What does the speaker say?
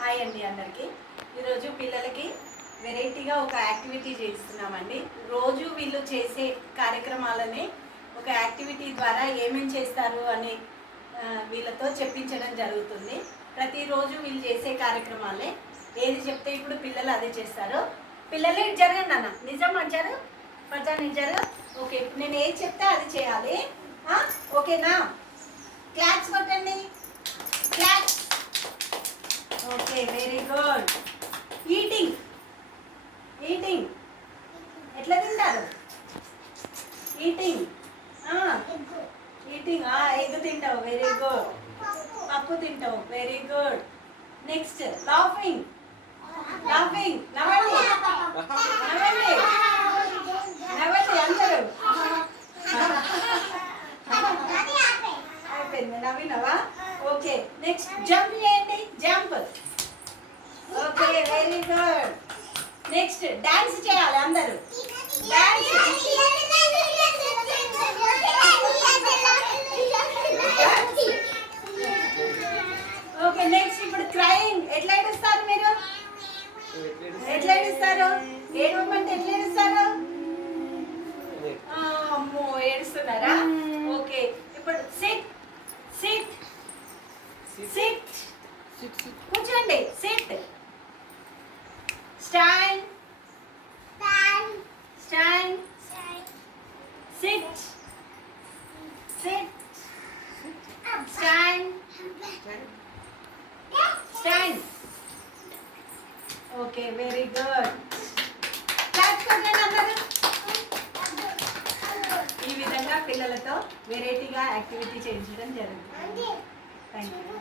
Hi అండి అందరికీ. ఈరోజు పిల్లలకి వెరైటీగా ఒక యాక్టివిటీ చేస్తున్నామండి. రోజు వీళ్ళు చేసే కార్యక్రమాలని ఒక యాక్టివిటీ ద్వారా ఏమేమి చేస్తారు అని వీళ్ళతో చెప్పించడం జరుగుతుంది. ప్రతిరోజు వీళ్ళు చేసే కార్యక్రమాలే ఏది చెప్తే ఇప్పుడు పిల్లలు అదే చేస్తారు. పిల్లలు ఇటు జరగండి అన్న, నిజం అంటారు పచ్చాను ఇచ్చారు. ఓకే, ఇప్పుడు నేను ఏది చెప్తే అది చేయాలి. ఓకేనా? క్లాప్స్ కొట్టండి, claps. Okay, very good. Eating eating ఎట్లా తింటారు? ఈటింగ్ ఈటింగ్ ఎగ్ తింటావు, వెరీ గుడ్. పప్పు తింటావు, very good. Next laughing laughing. నవ్వండి నవ్వండి నవ్వండి అందరూ. అయిపోయింది, నవ్వినవా? ఓకే, నెక్స్ట్ జంప్ చేయండి, jump. Okay, very good. Next dance చేయాలి అందరూ, డాన్స్. ఓకే, నెక్స్ట్ ఇప్పుడు క్రైయింగ్. ఎట్లా ఏడుస్తారు మీరు? ఎట్లా ఏడుస్తారు? ఏడవమంటే ఎట్లా ఏడుస్తారు? అమ్మో, ఏడుస్తున్నారా? ఓకే, ఇప్పుడు సిట్ సిట్ సిట్ కూర్చోండి, SIT. Stand stand SIT SIT stand stand. Okay, very good. Claps కొట్టండి అందరూ. ఈ విధంగా పిల్లలతో వెరైటీగా యాక్టివిటీ చేయించడం జరుగుతుంది. Thank you.